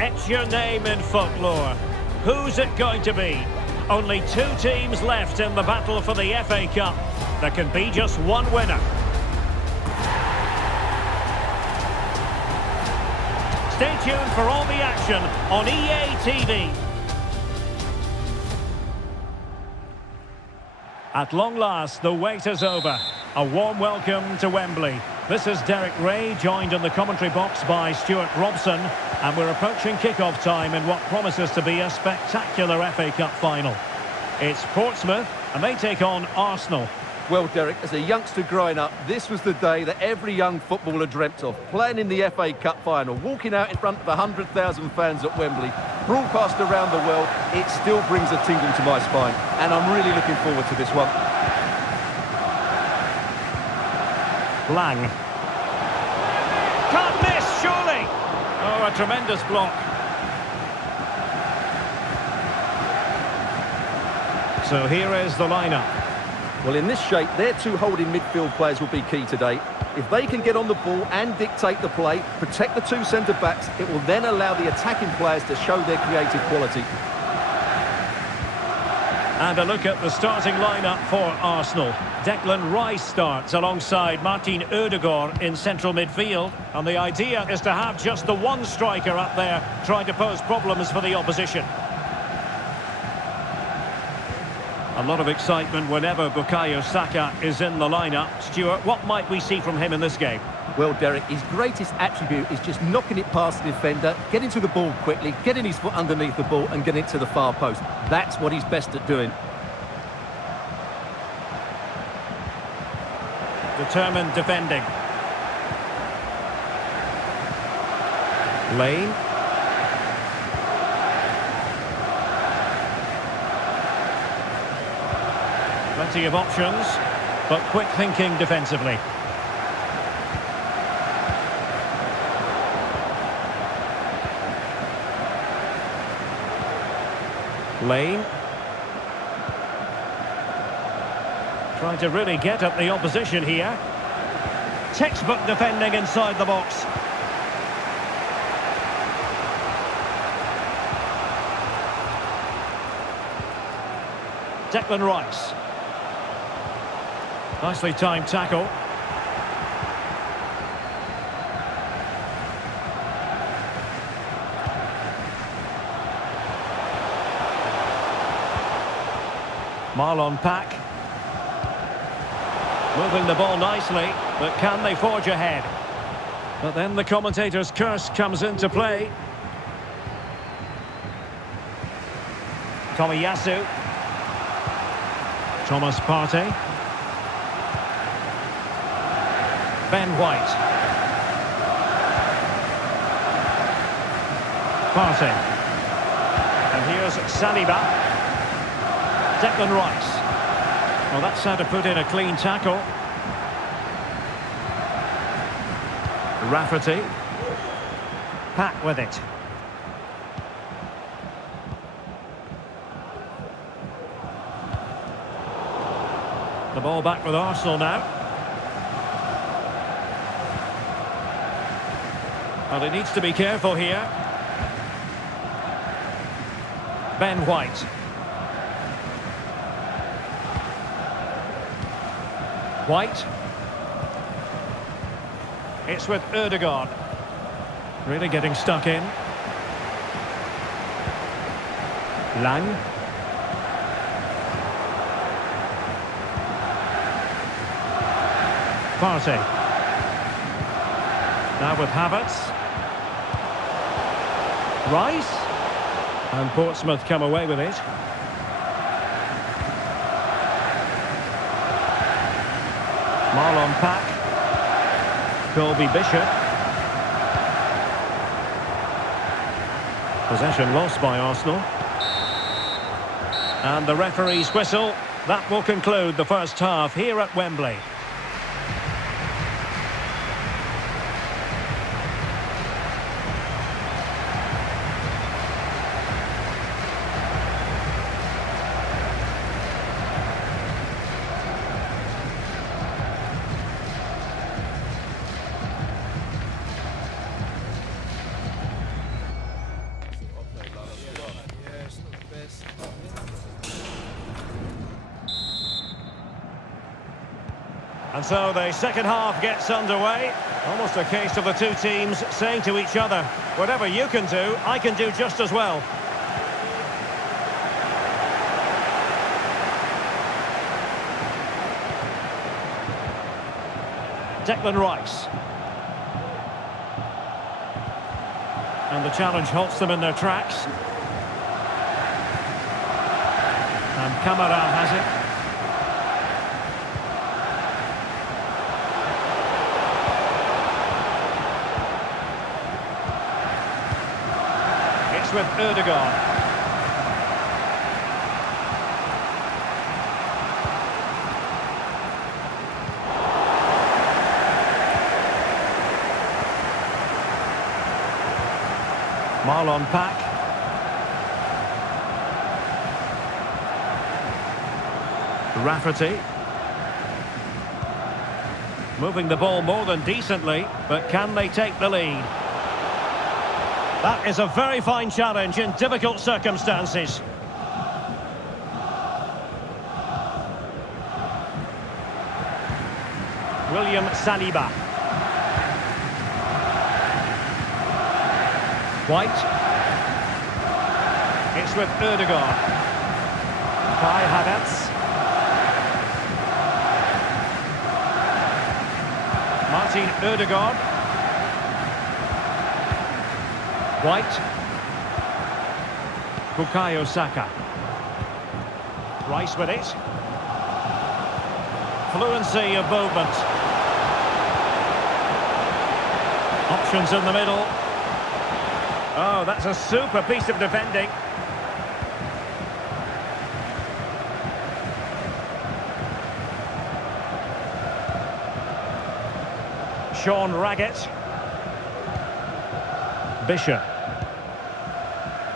Etch your name in folklore. Who's it going to be? Only two teams left in the battle for the FA Cup. There can be just one winner. Stay tuned for all the action on EA TV. At long last, the wait is over. A warm welcome to Wembley. This is Derek Ray, joined in the commentary box by Stuart Robson, and we're approaching kick-off time in what promises to be a spectacular FA Cup final. It's Portsmouth, and they take on Arsenal. Well, Derek, as a youngster growing up, this was the day that every young footballer dreamt of. Playing in the FA Cup final, walking out in front of 100,000 fans at Wembley, broadcast around the world, it still brings a tingle to my spine. And I'm really looking forward to this one. Lang. Can't miss, surely! Oh, a tremendous block. So here is the lineup. Well, in this shape, their two holding midfield players will be key today. If they can get on the ball and dictate the play, protect the two centre-backs, it will then allow the attacking players to show their creative quality. And a look at the starting lineup for Arsenal. Declan Rice starts alongside Martin Ødegaard in central midfield. And the idea is to have just the one striker up there trying to pose problems for the opposition. A lot of excitement whenever Bukayo Saka is in the lineup. Stuart, what might we see from him in this game? Well, Derek, his greatest attribute is just knocking it past the defender, getting to the ball quickly, getting his foot underneath the ball and getting it to the far post. That's what he's best at doing. Determined defending. Lane. Plenty of options, but quick thinking defensively. Lane. Trying to really get at the opposition here. Textbook defending inside the box. Declan Rice. Nicely timed tackle. Marlon Pack. Moving the ball nicely, but can they forge ahead? But then the commentator's curse comes into play. Tomiyasu. Thomas Partey. Ben White. Partey. And here's Saliba. Declan Rice. Well, that's how to put in a clean tackle. Rafferty. Pack with it. The ball back with Arsenal now. Well, he needs to be careful here. Ben White. White. It's with Ødegaard. Really getting stuck in. Lang. Partey. Now with Havertz. Rice. And Portsmouth come away with it. Marlon Pack. Colby Bishop. Possession lost by Arsenal. And the referee's whistle. That will conclude the first half here at Wembley. And so the second half gets underway. Almost a case of the two teams saying to each other, whatever you can do, I can do just as well. Declan Rice. And the challenge halts them in their tracks. And Camara has it. It's with Ødegaard. Marlon Pack. Rafferty. Moving the ball more than decently, but can they take the lead? That is a very fine challenge in difficult circumstances. William Saliba. White. It's with Ødegaard. Kai Havertz. Martin Ødegaard. White. Bukayo Saka. Rice with it. Fluency of movement. Options in the middle. Oh, that's a super piece of defending. Sean Raggett. Bishop.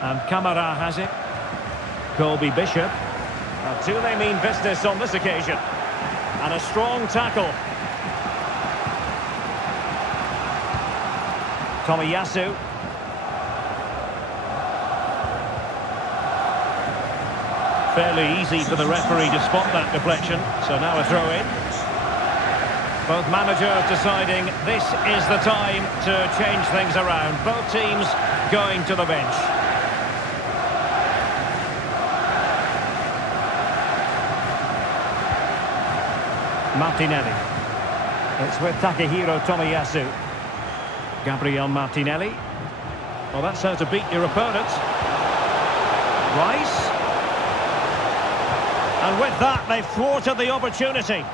And Camara has it. Colby Bishop. Now, do they mean business on this occasion? And a strong tackle. Tomiyasu. Fairly easy for the referee to spot that deflection. So now a throw in. Both managers deciding this is the time to change things around. Both teams going to the bench. Martinelli. It's with Takehiro Tomiyasu. Gabriel Martinelli. Well, that's how to beat your opponent. Rice. And with that, they've thwarted the opportunity.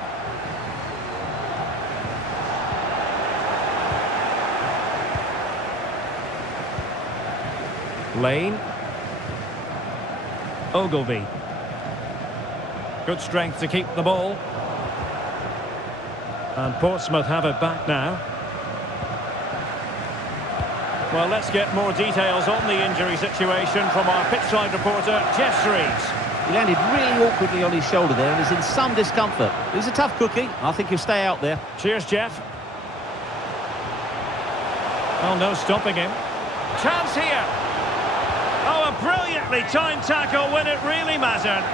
Lane. Ogilvy. Good strength to keep the ball. And Portsmouth have it back now. Well, let's get more details on the injury situation from our pitchside reporter, Jeff Streets. He landed really awkwardly on his shoulder there and is in some discomfort. He's a tough cookie. I think he'll stay out there. Cheers, Jeff. Well, no stopping him. Chance here. Oh, a brilliantly timed tackle when it really mattered.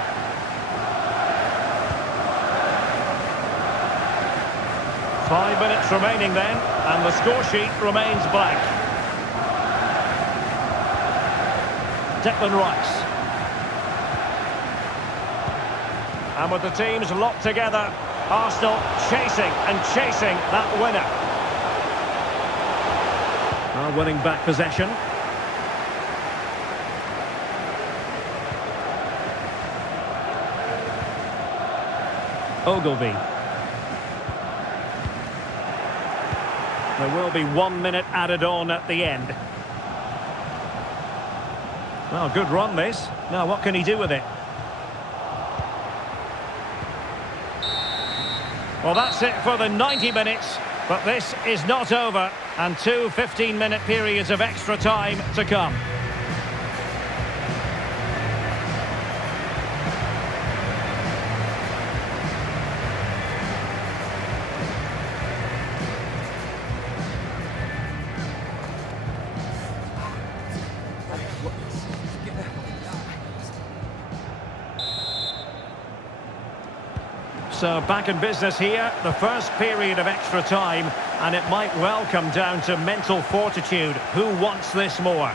Five minutes remaining then, and the score sheet remains blank. Declan Rice. And with the teams locked together, Arsenal chasing and chasing that winner. Now winning back possession. Ogilvy. There will be 1 minute added on at the end. Well, good run this. Now what can he do with it? Well, that's it for the 90 minutes, but this is not over, and two 15-minute periods of extra time to come. So back in business here, the first period of extra time, and it might well come down to mental fortitude. Who wants this more?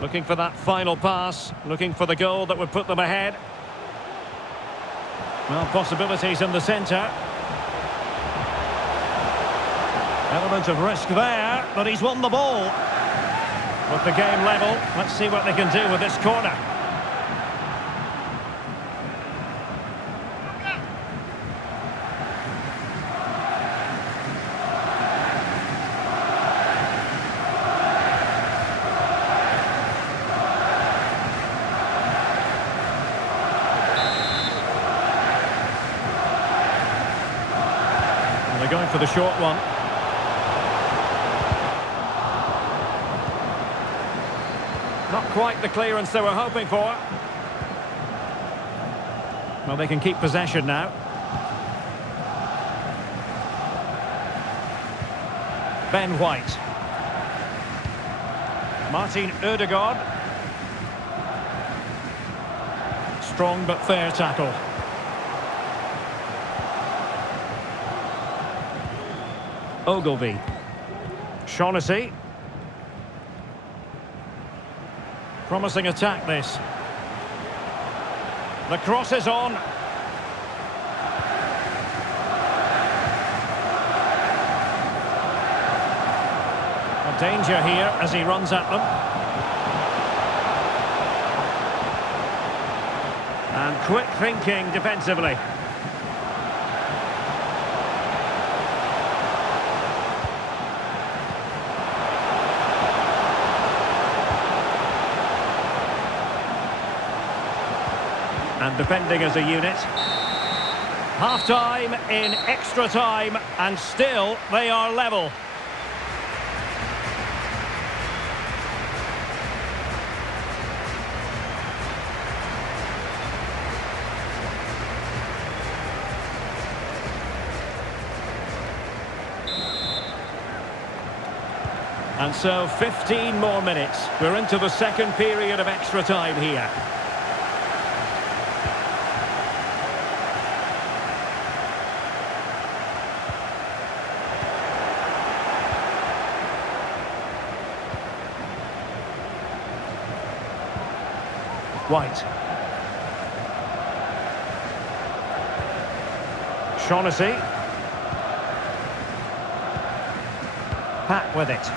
Looking for that final pass, looking for the goal that would put them ahead. Well, possibilities in the centre. Element of risk there, but he's won the ball. With the game level, let's see what they can do with this corner. And they're going for the short one. Not quite the clearance they were hoping for. Well, they can keep possession now. Ben White. Martin Ødegaard. Strong but fair tackle. Ogilvy. Shaughnessy. Promising attack, this. The cross is on. A danger here as he runs at them. And quick thinking defensively. And defending as a unit. Half-time in extra time, and still they are level. And so 15 more minutes. We're into the second period of extra time here. White. Shaughnessy. Pat with it.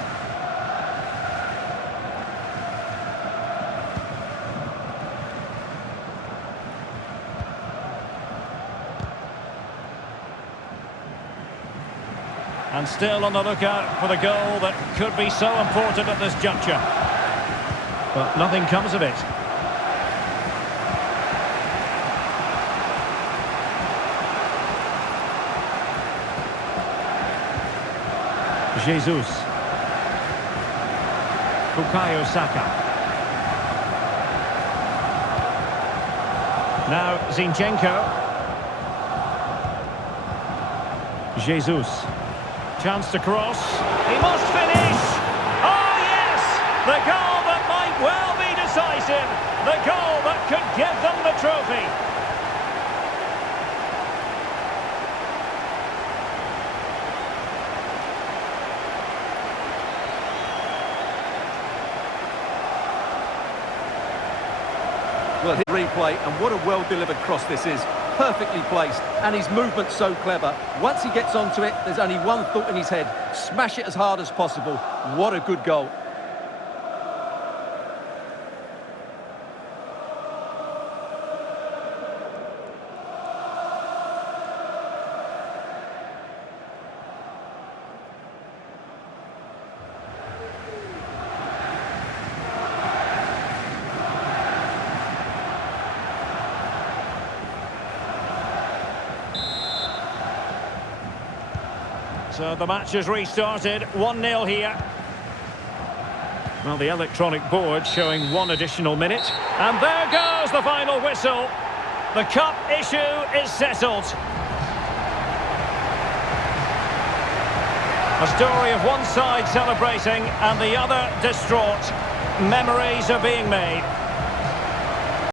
And still on the lookout for the goal that could be so important at this juncture. But nothing comes of it. Jesus. Bukayo Saka. Now Zinchenko. Jesus. Chance to cross. He must finish. Oh yes! The goal that might well be decisive. The goal that could give them the trophy. Well, his replay, and what a well-delivered cross this is. Perfectly placed, and his movement's so clever. Once he gets onto it, there's only one thought in his head. Smash it as hard as possible. What a good goal. So the match has restarted, 1-0 here. Well, the electronic board showing one additional minute. And there goes the final whistle. The cup issue is settled. A story of one side celebrating and the other distraught. Memories are being made.